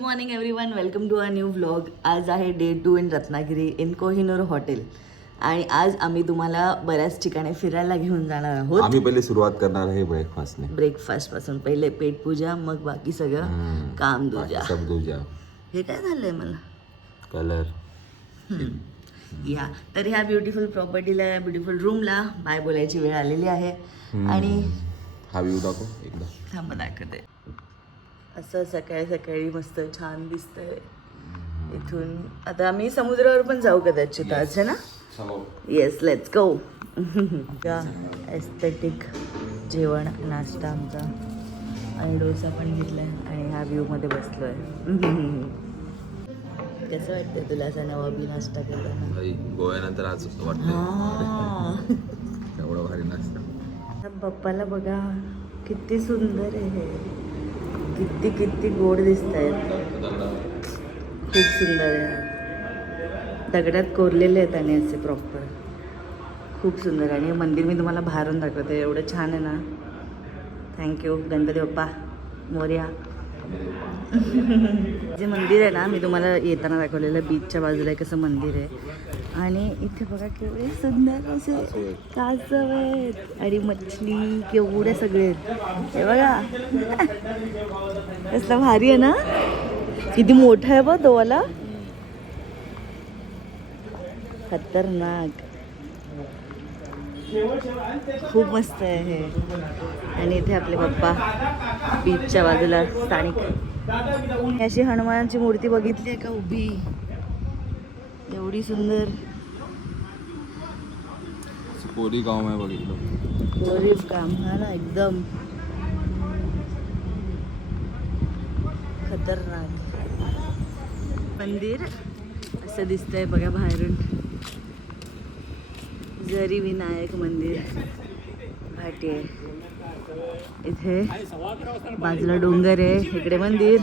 Morning everyone, welcome to a new vlog. आज आहे day 2 in Ratnagiri in Kohinoor hotel. आणि आज आम्ही तुम्हाला बऱ्याच ठिकाणी फिरायला घेऊन जाणार आहोत. आम्ही पहिले सुरुवात करणार आहे ब्रेकफास्टने. ब्रेकफास्ट पासून पहिले पेटपूजा, मग बाकी सगळं काम दूजा. सब दूजा. हे काय झालंय मला कलर या. तर ह्या ब्युटिफुल प्रॉपर्टीला, ब्युटिफुल रूमला बाय बोलायची वेळ आलेली आहे. आणि हा व्ह्यू दाखव एकदा. थांबा दाखवते. असं सकाळी सकाळी मस्त छान दिसतंय इथून. आता आम्ही समुद्रावर पण जाऊ कदाचित आज, है ना? Yes, let's go. एस्थेटिक जेवण नाश्ता आमचा आणि डोसा पण घेतलाय आणि ह्या व्ह्यू मध्ये बसलोय. कसं वाटतंय तुला असा नवाबी नाश्ता करताना? गोव्यानंतर आज वाटतं एवढा भारी नाश्ता. बाप्पाला बघा किती सुंदर आहे हे. किती किती गोड दिसत आहेत. खूप सुंदर आहे. दगडात कोरलेले आहेत आणि असे प्रॉपर खूप सुंदर. आणि हे मंदिर मी तुम्हाला बाहेरून दाखवते. एवढं छान आहे ना. थँक्यू गणपती बाप्पा मोरया. जे मंदिर आहे ना, मी तुम्हाला येताना दाखवलेलं बीचच्या बाजूला एक असं मंदिर आहे. आणि इथे बघा केवढे सुंदर असे कासव आहेत आणि मछली केवढे सगळे आहेत. हे बघा कसला भारी आहे ना. किती मोठा आहे बघ तो वाला. खतरनाक. खूप मस्त आहे हे. आणि इथे आपले पप्पा बीचच्या बाजूला स्थानिक. अशी हनुमानाची मूर्ती बघितली आहे का उभी, एवढी सुंदर. कोरी गाव आहे बघितलं. गरीब काम हा ना, एकदम खतरनाक मंदिर असं दिसतंय बघा बाहेरून. जरी विनायक मंदिर घाटी आहे. इथे बाजूला डोंगर आहे, इकडे मंदिर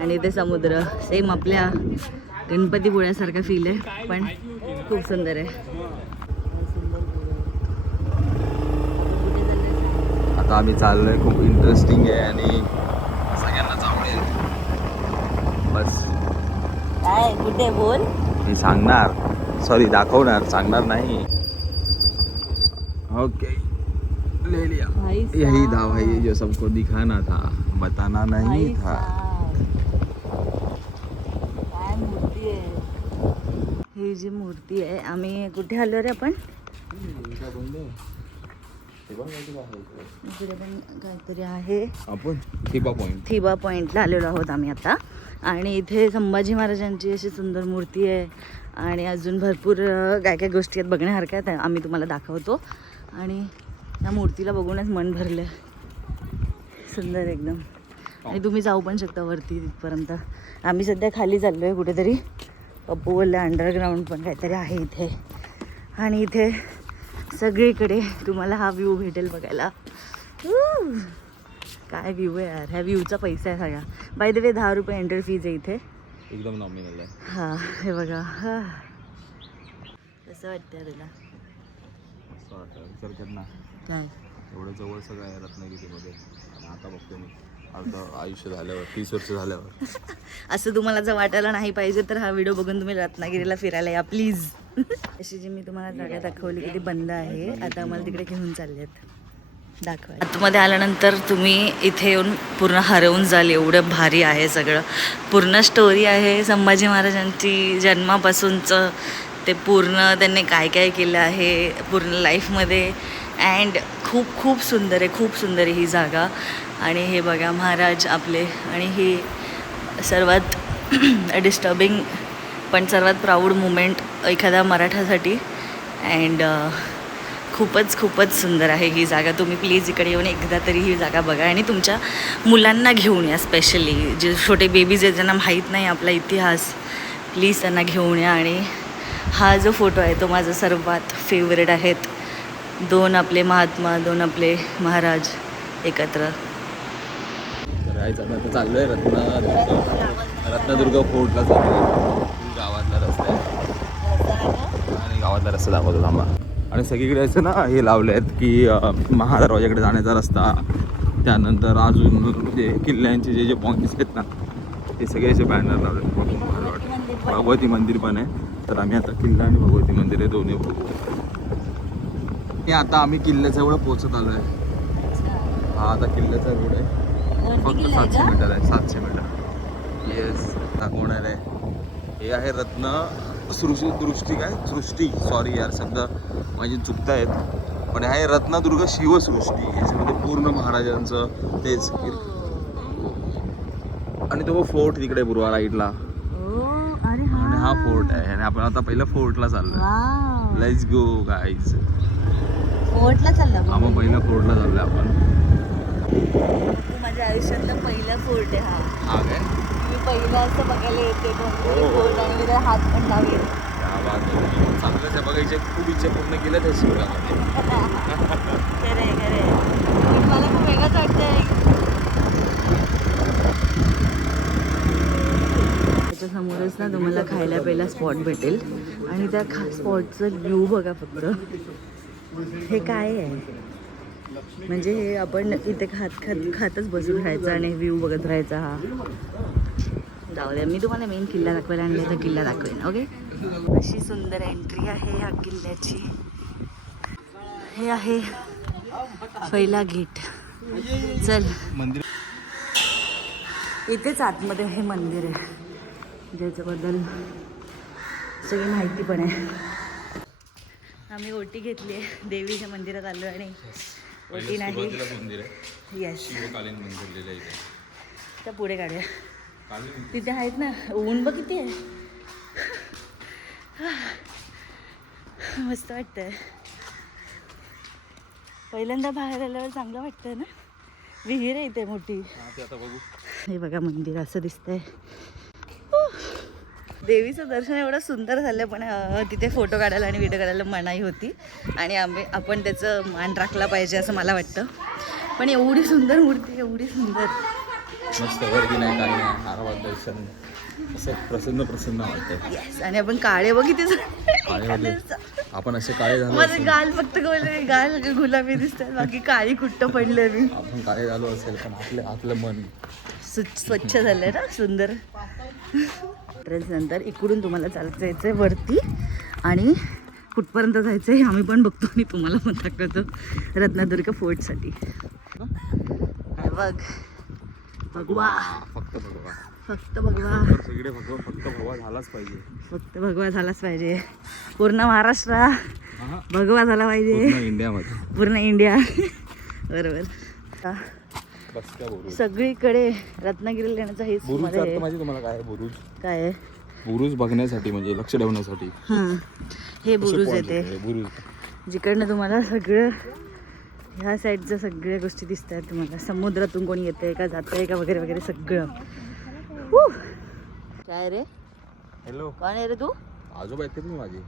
आणि इथे समुद्र. सेम आपल्या गणपतीपुळ्यासारखा फील आहे, पण खूप सुंदर आहे. आता आम्ही चाललोय. खूप इंटरेस्टिंग आहे आणि सगळ्यांनाच आवडेल. बस काय कुठे बोल. मी सांगणार, सॉरी दाखवणार, सांगणार नाही. ओके ले लिया. यही था भाई जो सबको दिखाना था, बताना नहीं था. काय मूर्ती आहे ही. जी मूर्ती आहे. आम्ही कुठे आलो रे आपण? इकडे पण काहीतरी आहे. आपण थिबा पॉईंटला आलेलो आहोत आम्ही आता. आणि इथे संभाजी महाराजांची अशी सुंदर मूर्ती आहे आणि अजून भरपूर काय काय गोष्टी आहेत बघण्यासारख्या आहेत. आम्ही तुम्हाला दाखवतो. आणि या मूर्तीला बघूनच मन भरलं. सुंदर एकदम. आणि तुम्ही जाऊ पण शकता वरती तिथपर्यंत. आम्ही सध्या खाली चाललो आहे कुठेतरी. पप्पू बोलले अंडरग्राऊंड पण काहीतरी आहे इथे. आणि इथे सगळीकडे तुम्हाला हा व्ह्यू भेटेल बघायला. काय व्ह्यू आहे यार. ह्या व्ह्यूचा पैसा आहे सगळा. बाय द वे 10 रुपये एंट्री फीज आहे इथे. एकदम नॉमिनल आहे. हां हे बघा. हां कसं वाटतंय तुला? विचार कर ना, काय एवढं जवळ सगळं आहे रत्नागिरीमध्ये. आणि आता बघतो मी अर्ध आयुष्य झाल्यावर, 30 वर्ष झाल्यावर. असं तुम्हाला जर वाटायला नाही पाहिजे तर हा व्हिडिओ बघून तुम्ही रत्नागिरीला फिरायला या प्लीज. अशी जी मी तुम्हाला जागा दाखवली की ती बंद आहे. आता आम्हाला तिकडे घेऊन चालले आहेत. दाखवा. आतमध्ये आल्यानंतर तुम्ही इथे येऊन पूर्ण हरवून जाल. एवढं भारी आहे सगळं. पूर्ण स्टोरी आहे संभाजी महाराजांची जन्मापासूनचं ते पूर्ण त्यांनी काय काय केलं आहे पूर्ण लाईफमध्ये. अँड खूप खूप सुंदर आहे. खूप सुंदर आहे ही जागा. आणि हे बघा महाराज आपले. आणि ही सर्वात डिस्टर्बिंग पण सर्वात प्राऊड मुमेंट एखाद्या मराठासाठी. अँड खूपच खूपच सुंदर आहे ही जागा. तुम्ही प्लीज इकडे येऊन एकदा तरी ही जागा बघा. आणि तुमच्या मुलांना घेऊन या. स्पेशली जे छोटे बेबीज आहेत ज्यांना माहीत नाही आपला इतिहास, प्लीज त्यांना घेऊन या. आणि हा जो फोटो आहे तो माझा सर्वात फेवरेट आहेत. 2 आपले महात्मा, 2 आपले महाराज एकत्र. आता चाललोय रत्नदुर्ग फोर्टला चाललोय. गावातला रस्ता आहे आणि गावातला रस्ता दाखवतो थांबा. आणि सगळीकडे असं ना हे लावले आहेत की महादरवाजाकडे जाण्याचा रस्ता, त्यानंतर अजून जे किल्ल्यांचे जे जे पॉईंट्स आहेत ना हे सगळे असे बॅनर लावले. खूप भारी वाटतं. भगवती मंदिर पण आहे. तर आम्ही आता किल्ला आणि भगवती मंदिर हे दोन्ही बघू. हे आता आम्ही किल्ल्याजवळ पोहोचत आलो आहे. हा आता किल्ल्याचा रोड आहे. फक्त 700 मीटर आहे. 700 मीटर. येस दाखवणार आहे. हे आहे रत्न सृष्टी सॉरी यार शब्द माझी चुकता आहेत. पण आहे रत्नदुर्ग शिवसृष्टी. याच्यामध्ये पूर्ण महाराजांचं तेच. आणि तो फोर्ट तिकडे पूर्वा राईटला. आणि हा फोर्ट आहे. आणि आपण आता पहिलं फोर्टला चाललोय. Let's go guys. फोर्टला चालला मग पहिलं फोर्टला चाललोय आपण. माझ्या आयुष्यातला पहिला फोर्ट आहे हा. हा काय मी पहिला असं बघायला येते फोर्ट आणि मी हात पण लावेल. चांगलंच आहे बघायचे. खूप इच्छा पूर्ण केल्या त्या शिवरामध्ये. खरे खरे पण मला खूप वेगळंच वाटतंय. त्याच्या समोरच ना तुम्हाला खायला प्यायला स्पॉट भेटेल आणि त्या स्पॉटचं व्ह्यू बघा फक्त. हे काय आहे म्हणजे हे आपण इथे खातच बसून राहायचं आणि व्ह्यू बघत राहायचा. हा जाऊ द्या मी तुम्हाला मेन किल्ला दाखवायला आणले तर किल्ला दाखवेन. ओके अशी सुंदर एंट्री आहे या किल्ल्याची. हे आहे पहिला गेट. चल मंदिर इथेच आतमध्ये हे मंदिर आहे ज्याच्याबद्दल सगळी माहिती पण आहे. आम्ही ओटी घेतली आहे. देवीच्या मंदिरात आलो आणि ओटी नाही. मंदिर आहे. येस शिवकालीन मंदिर आहे. त्या पुढे काढूया. तिथे आहेत ना. ऊन बघ किती आहे. मस्त वाटतंय. पहिल्यांदा बाहेर आल्यावर चांगलं वाटतंय ना. विहीर आहे इथे मोठी. आता बघू. हे बघा मंदिर असं दिसतंय. देवीचं दर्शन एवढं सुंदर झालं पण तिथे फोटो काढायला आणि व्हिडिओ काढायला मनाई होती आणि आपण त्याचं मान राखला पाहिजे असं मला वाटतं. पण एवढी सुंदर मूर्ती एवढी सुंदर मस्त गर्दी नाही काही नाही. आरामात दर्शन असं प्रसन्न वाटतं. येस आणि आपण काळे बघ किती आपण असे काळे झालो. माझे गाल फक्त गाल गुलाबी दिसतात बाकी काळी कुट्ट पडले मी. आपण काळे झालो असेल पण आतलं मन स्वच्छ झालंय ना सुंदर. नंतर इकडून तुम्हाला चालत जायचंय वरती आणि कुठपर्यंत जायचंय आम्ही पण बघतो आणि तुम्हाला पण दाखवतो रत्नदुर्ग फोर्टसाठी. बघ भगवा फक्त भगवा सगळे फक्त भगवा झालाच पाहिजे. फक्त भगवा झालाच पाहिजे. पूर्ण महाराष्ट्र भगवा झाला पाहिजे. इंडियामध्ये पूर्ण इंडिया बरोबर. सगळीकडे रत्नागिरीला येण्याचा हेच माहिती तुम्हाला काय बुरुज काय आहे. बुरुज बघण्यासाठी म्हणजे लक्ष ठेवण्यासाठी हे बुरुज येते. बुरुज जिकडनं तुम्हाला सगळं ह्या साईडच्या सगळ्या गोष्टी दिसत आहेत तुम्हाला. समुद्रातून कोणी येतंय का जातंय का वगैरे वगैरे सगळं. काय रे. हॅलो कोण आहे रे तू. आजोबा आहेत तुम्ही माझे.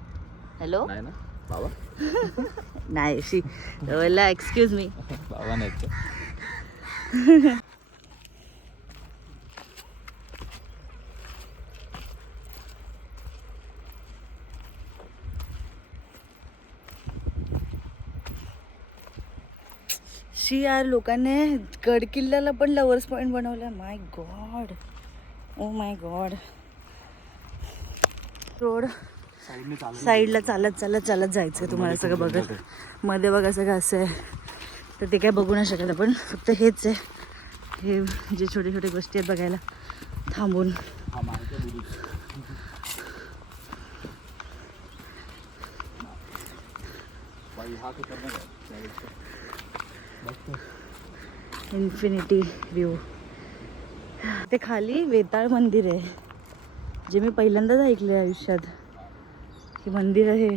हॅलो नाही ना बाबा. नाही शी बोलला एक्सक्यूज मी. बाबा नाहीत. शी यार लोकांनी गड किल्ल्याला पण लवर्स पॉईंट बनवलं. My god oh my god. Road साईडला चालत जायचं तुम्हाला सगळं बघत. मध्ये बघा सगळं असं आहे तर ते काय बघू नाही शकत आपण. फक्त हेच आहे हे जे छोटे छोटे गोष्टी आहेत बघायला थांबून. Infinity view. ते खाली वेताळ मंदिर आहे जे मी पहिल्यांदाच ऐकले आयुष्यात की मंदिर आहे.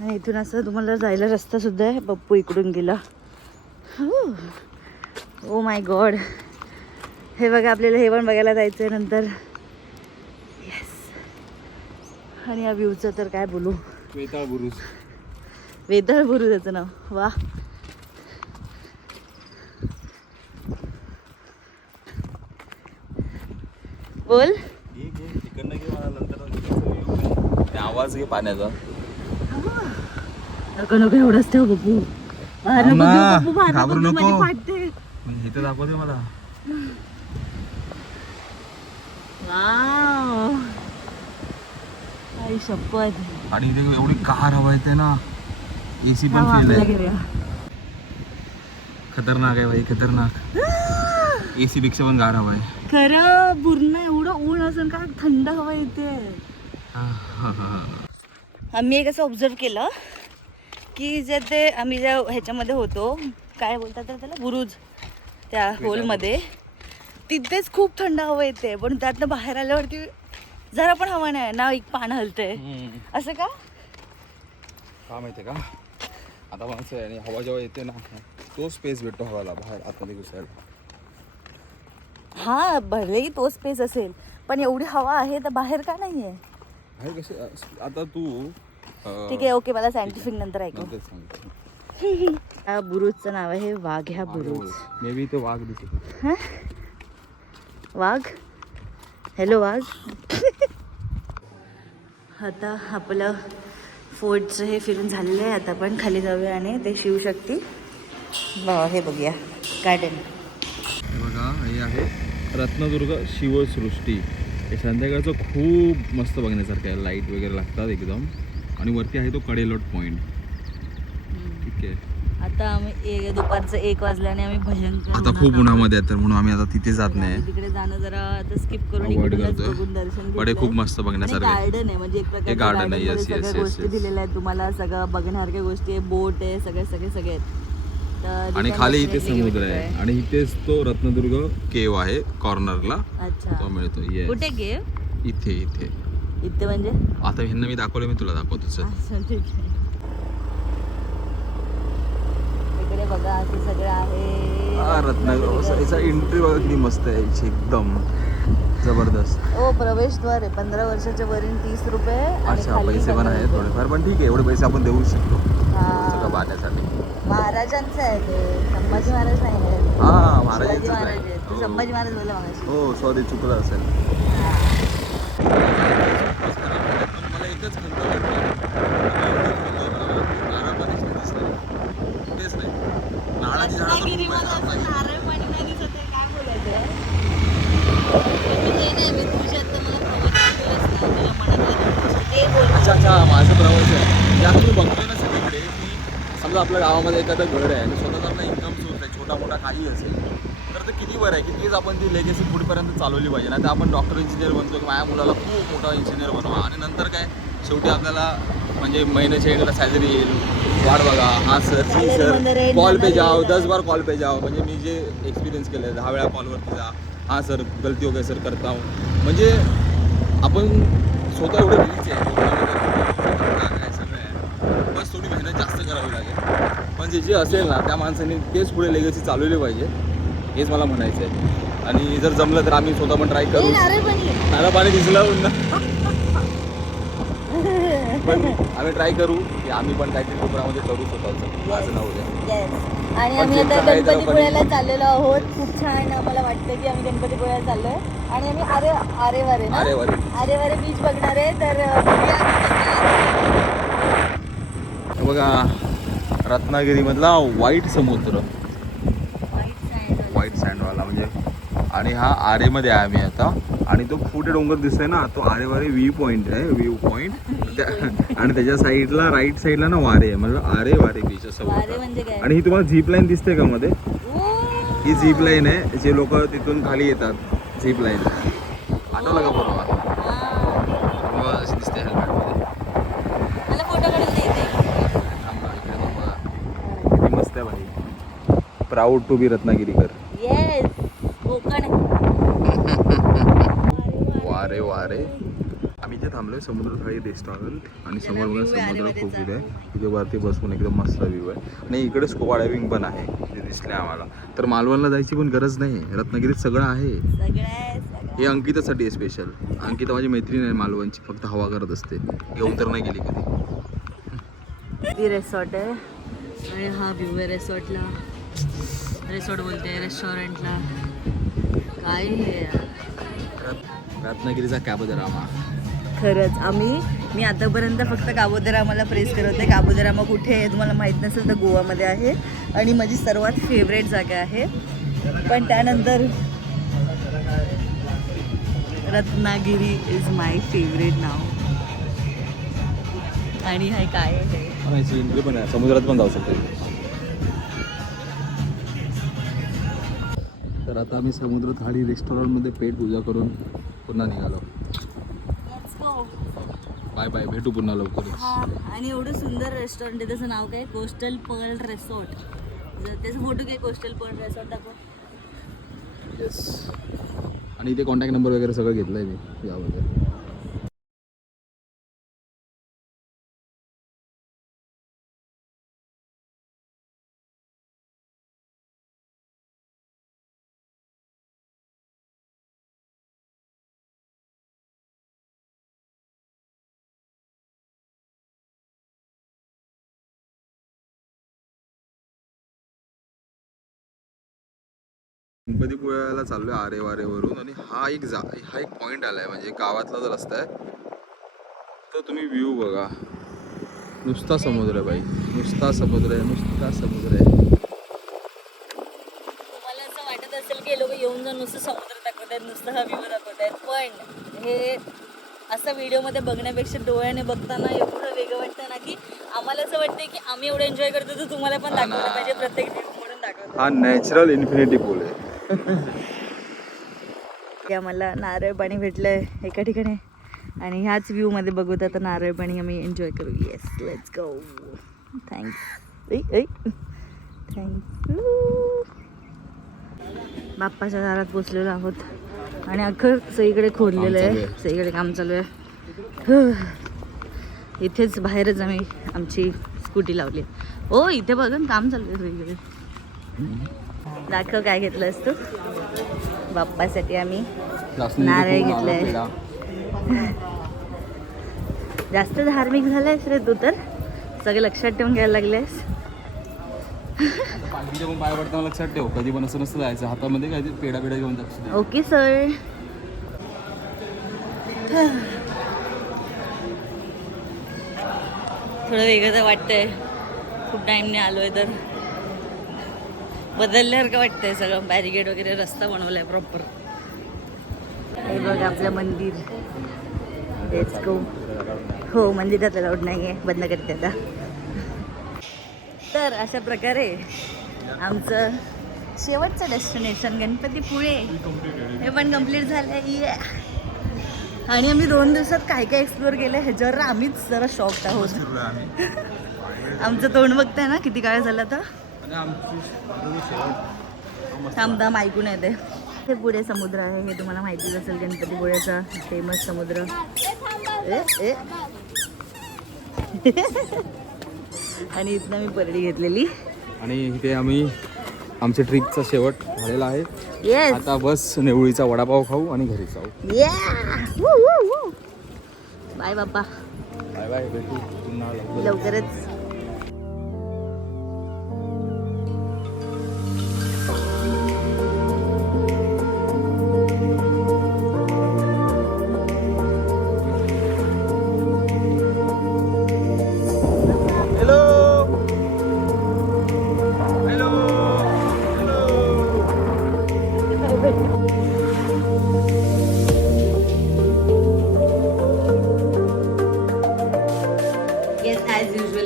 आणि इथून असं तुम्हाला जायला रस्ता सुद्धा आहे. पप्पू इकडून गेला. ओ माय गॉड. हे बघा आपल्याला हे पण बघायला जायचं आहे नंतर. येस. आणि या व्ह्यूचं तर काय बोलू. वेताळ बुरुज. वेताळ बुरुज याचं नाव. वा. बोल. तिकडनं घे मला नंतर आवाज घे पाण्याचा. नको एवढंच ठेव बघू. घाबरू नको. इथं दाखवते मला. वाव आई शपथ. आणि इथे एवढी गार हवा येते ना, एसी पण फेल आपल्याला आहे. घेऊया. खतरनाक आहे भाई, खतरनाक. एसी पेक्षा पण गार हवा आहे. खरं पूर्ण एवढं ऊन असून का थंड हवा येते. आम्ही एक असं ऑब्झर्व केलं की जे ते आम्ही ज्या ह्याच्यामध्ये होतो, काय बोलतात तर त्याला, बुरुज, त्या होलमध्ये, तिथेच खूप थंड हवा येते, पण त्यातनं बाहेर आल्यावरती जरा पण हवा नाही ना, एक पान हलतंय. असं का? का माहितीये का, आता माणसं आहे आणि हवा जेव्हा येते ना, तो स्पेस भेटतो हवाला बाहेर आतमध्ये घुसायला. हा, भलेही तो स्पेस असेल, पण एवढी हवा आहे तर बाहेर का नाही आहे? बाहेर कसे, आता तू ठीक आहे, ओके, मला सायंटिफिक नंतर ऐकू. नंतर सांग. या बुरुजचं नाव आहे वाघ्या बुरुज. मे बी तो वाघ दिसत. हा? वाघ, हॅलो वाघ. आता आपलं फोर्टचं हे फिरून झालेलं आहे. आता आपण खाली जाऊया आणि ते शिवशक्ती हे बघूया गार्डन. हे बघा, हे आहे रत्नदुर्ग शिवसृष्टी. हे संध्याकाळचं खूप मस्त बघण्यासारखं आहे, लाईट वगैरे लागतात एकदम. आणि वरती आहे तो कडेलोट पॉईंट. ठीक आहे, आता आम्ही दुपारचं 1 वाजलं आणि आम्ही भयंकर आता खूप उन्हामध्ये आहे, तर म्हणून आम्ही आता तिथे जात नाही, तिकडे जाणं जरा आता स्किप करून अवॉइड इकडूनच करतोय. बघून दर्शन पण हे खूप घेतलंय. मस्त बघण्यासारखं आहे. गार्डन आहे, म्हणजे एक हे प्रकारचं गार्डन आहे. गार्डनमध्ये येस येस सगळ्या येस गोष्टी येस. दिलेल्या आहेत तुम्हाला, सगळं बघण्यासारख्या गोष्टी आहे, बोट आहे, सगळे आहेत. तर आणि तिथे खाली इथे definitely समुद्र घेऊन आहे येतोय. आणि इथेच तो रत्नदुर्ग केव आहे कॉर्नरला, अच्छा, तो मिळतो. येस, कुठे गे इथे इथे. इथे म्हणजे आता ह्यांना मी दाखवलं, मी तुला दाखवतो. चल. अच्छा, ठीक आहे. इकडे बघा असं सगळं आहे. रत्नागिरी याचा एंट्री बघा किती मस्त आहे, याची एकदम जबरदस्त. हो, प्रवेशद्वार आहे. 15 वर्षाच्या वरील 30 रुपये. आणि अच्छा, खाली पैसे पण 15 आहेत रुपये. थोडेफार, पण ठीक आहे, एवढे पैसे आपण देऊ शकतो हा. सगळं पाहण्यासाठी. महाराजांचं आहे ते, संभाजी महाराज नाही आहेत. हा, शिवाजी महाराजांचंच महाराज आहे. आहेत. तू हो. संभाजी महाराज बोलला मागाशी. हो, सॉरी, चुकलं असेल. हा. मला एकच खंत तेच नाही, नारळाची झाडं तर खूप आहेत. नारळ पाणी नाही दिसत आहे, काय बोलायचं? म्हणजे ते नाही, मी तुझ्या आता मला प्रवचन केलंस ना, तुझ्या मनातलं ते बोल. अच्छा अच्छा, माझं प्रवास आहे. या तुम्ही बघतोय ना सगळीकडे की समजा आपल्या गावामध्ये एखादं घर आहे आणि स्वतःचा आपला इन्कम सोर्स आहे, छोटा मोठा काही असेल, तर ते किती बरं आहे की तेच आपण ती लेगेसी पुढेपर्यंत चालवली पाहिजे. नाही तर आपण डॉक्टर इंजिनियर बनतो की माझ्या मुलाला खूप मोठा इंजिनियर बनवा, आणि नंतर काय शेवटी आपल्याला म्हणजे महिन्याच्या एंडला सॅलरी येईल, वाढ बघा, हां सर, जी सर, कॉल पे जाओ, 10 बार कॉल पे जाओ. म्हणजे मी जे एक्सपिरियन्स केलं आहे, 10 वेळा कॉलवरती जा, हां सर, गलती हो गई सर, करता हूँ. म्हणजे आपण स्वतः एवढं बिझीच आहे, काय सगळं आहे, बस थोडी मेहनत जास्त करावी लागेल. पण जे असेल ना त्या माणसाने तेच पुढे लेगसी चालवली पाहिजे, हेच मला म्हणायचं आहे. आणि जर जमलं तर आम्ही स्वतः पण ट्राय करू. नारळ पाणी दिसलं ना, पण आम्ही ट्राय करू की आम्ही पण काहीतरी कोकणामध्ये करू स्वतःचं, असं नाव द्या. आणि पण आम्ही आता जिंकता नाही तर गणपतीपुळ्याला चाललेलो आहोत. खूप छान आम्हाला वाटतं की आम्ही गणपतीपुळ्याला चाललोय आणि आम्ही आरेवारे बीच बघणार आहे. तर बघा, रत्नागिरीमधला व्हाईट समुद्र, व्हाईट सँडवाला म्हणजे. आणि हा आरेमध्ये आहे आम्ही आता, आणि तो पुढे डोंगर दिसतोय ना, तो आरेवारे व्ह्यू पॉईंट आहे, व्ह्यू पॉईंट. आणि त्याच्या साईडला, राईट साईडला ना वारे आहे, म्हणजे आरेवारे बीच असं बोलतात. आणि ही तुम्हाला झीप लाईन दिसते का मध्ये, ही झीप लाईन आहे, जे लोक तिथून खाली येतात. झीप लाईन आठवलं का बरोबर, अशी दिसते हेल्मेटमध्ये. मला फोटो काढून किती मस्त आहे भाई, प्राऊड टू बी रत्नागिरीकर. येस, कोकण. वारे वारे. आम्ही इथे थांबलोय समुद्र थाळी रेस्टॉरंट, आणि समोर बघा समुद्र खूप इथे आहे. इथे वरती बसून एकदम मस्त व्ह्यू आहे. आणि इकडे स्कुबा डायव्हिंग पण आहे, जे दिसले आम्हाला. तर मालवणला जायची पण गरज नाही, रत्नागिरीत सगळं आहे. हे अंकितासाठी आहे स्पेशल. अंकिता माझी मैत्रीण आहे मालवणची, फक्त हवा करत असते, घेऊन तर नाही गेली कधी. ती रिसॉर्ट आहे आणि हा व्ह्यू आहे रिसॉर्टला. रिसॉर्ट बोलते रेस्टॉरंटला. काय हे रत्नागिरीचा कॅबोदरामा. खरंच मी आतापर्यंत फक्त काबोदरामाला प्रेस करत होते. काबोदरामा कुठे आहे तुम्हाला माहीत नसेल तर गोवामध्ये आहे आणि माझी सर्वात फेवरेट जागा आहे. पण त्यानंतर रत्नागिरी इज माय फेवरेट नाव. आणि हे काय आहे? एंट्री पण आहे, समुद्रात पण जाऊ शकतो. तर आता आम्ही समुद्र थाळी रेस्टॉरंटमध्ये पेट पूजा करून पुन्हा निघालो. बाय बाय, भेटू पुन्हा लवकरच. आणि एवढं सुंदर रेस्टॉरंट आहे. त्याचं नाव काय? Coastal pearl resort. त्याचा फोटो काय? कोस्टल पर्ल रिसॉर्ट दाखव. येस. आणि इथे कॉन्टॅक्ट नंबर वगैरे सगळं घेतलं आहे मी यामध्ये. गणपतीपुळ्याला चाललोय आरे वारेवरून. आणि हा एक पॉईंट आलाय, म्हणजे गावातला जो रस्ता आहे तर तुम्ही व्ह्यू बघा. नुसता समुद्र आहे बाई, नुसता समुद्र आहे, नुसता समुद्र आहे. तुम्हाला असं वाटत असेल की लोक येऊन जाऊन नुसतं समुद्र दाखवत आहेत, नुसतं हा व्ह्यू दाखवत आहेत, पण हे असं व्हिडिओमध्ये बघण्यापेक्षा डोळ्याने बघताना एवढं वेगळं वाटतं ना की आम्हाला असं वाटतं की आम्ही एवढं एन्जॉय करतो तर तुम्हाला पण दाखवलं पाहिजे. प्रत्येक व्ह्यू म्हणून दाखवतो. हा नॅचरल इन्फिनिटी पूल आहे. आम्हाला नारळ पाणी भेटलंय एका ठिकाणी आणि ह्याच व्ह्यू मध्ये बघू तर नारळ पाणी आम्ही एन्जॉय करू. Yes, let's go. थँक्यू. बाप्पाच्या दारात पोचलेलो आहोत आणि अख्खं सगळीकडे खोदलेलं आहे, सगळीकडे काम चालू आहे. इथेच बाहेरच आम्ही आमची स्कूटी लावली. हो, इथे बघा काम चालू आहे सगळीकडे. दाखव काय घेतलंस तू? बाप्पासाठी आम्ही नारळ घेतलंय. जास्त धार्मिक झालायस रे तू तर, सगळं लक्षात ठेवून घ्यायला लागलेस. पालखीच्या पण पाय पडताना लक्षात ठेव, कधी पण असं नसतं जायचं हातामध्ये काय पेढा घेऊन जायचं. Okay sir. थोडं वेगळं तर वाटतंय, खूप टाईमने आलोय तर बदलल्यासारखं वाटतंय सगळं. बॅरिकेड वगैरे, रस्ता बनवलाय प्रॉपर. हे बघ आपलं मंदिर. Let's go. हो, मंदिरात अलाउड नाही आहे, बंद करते आता. तर अशा प्रकारे आमचं शेवटचं डेस्टिनेशन गणपतीपुळे हे पण कम्प्लीट झालं आहे. आणि आम्ही 2 दिवसात काय काय एक्सप्लोअर केलं ह्याच्यावर आम्हीच जरा शॉक्ड आहोत. आमचं तोंड बघताय ना किती काळ झालं आता. थांबदाम ऐकून येते. हे पुढे समुद्र आहे, हे तुम्हाला माहितीच असेल, गणपतीपुळ्याचा फेमस समुद्र. आणि इथनं मी परडी घेतलेली. आणि इथे आम्ही आमच्या ट्रिपचा शेवट झालेला आहे. येस. आता बस नेवळीचा वडापाव खाऊ आणि घरी जाऊ. बाय बाप्पा. बाय बाय, भेटू पुन्हा लवकरच.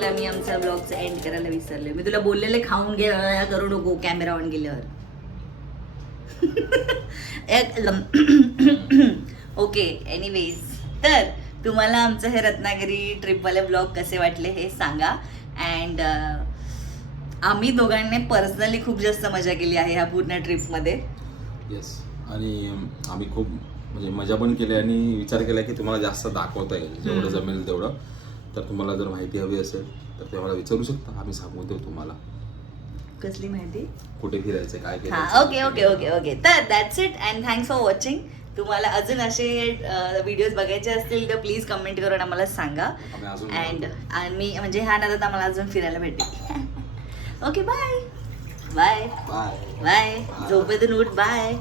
आम्ही आमचा ब्लॉगचा एंड करायला विसरले. मी तुला बोललेले खाऊन घे करू नको कॅमेरा ऑन केल्यावर. ओके, एनिवेज, तर तुम्हाला आमचं हे रत्नागिरी ट्रिपवाले ब्लॉग कसे वाटले हे सांगा. अँड आम्ही दोघांनी पर्सनली खूप जास्त मजा केली आहे ह्या पूर्ण ट्रिपमध्ये. येस. आणि आम्ही खूप म्हणजे मजा पण केली आणि विचार केला की तुम्हाला जास्त दाखवता येईल जेवढं जमेल तेवढं. तर तुम्हाला जर माहिती हवी असेल तर ते मला विचारू शकता, आम्ही सांगू देऊ तुम्हाला. कसली माहिती? कुठे फिरायचं, काय केलं. Okay okay okay okay. तर that's it and thanks for watching. तुम्हाला अजून असे व्हिडिओज बघायचे असतील तर प्लीज कमेंट करून आम्हाला सांगा. अँड आम्ही म्हणजे ह्या नादात आम्हाला अजून फिरायला भेटेल. Okay, bye bye bye. झोपेतून उठ. बाय.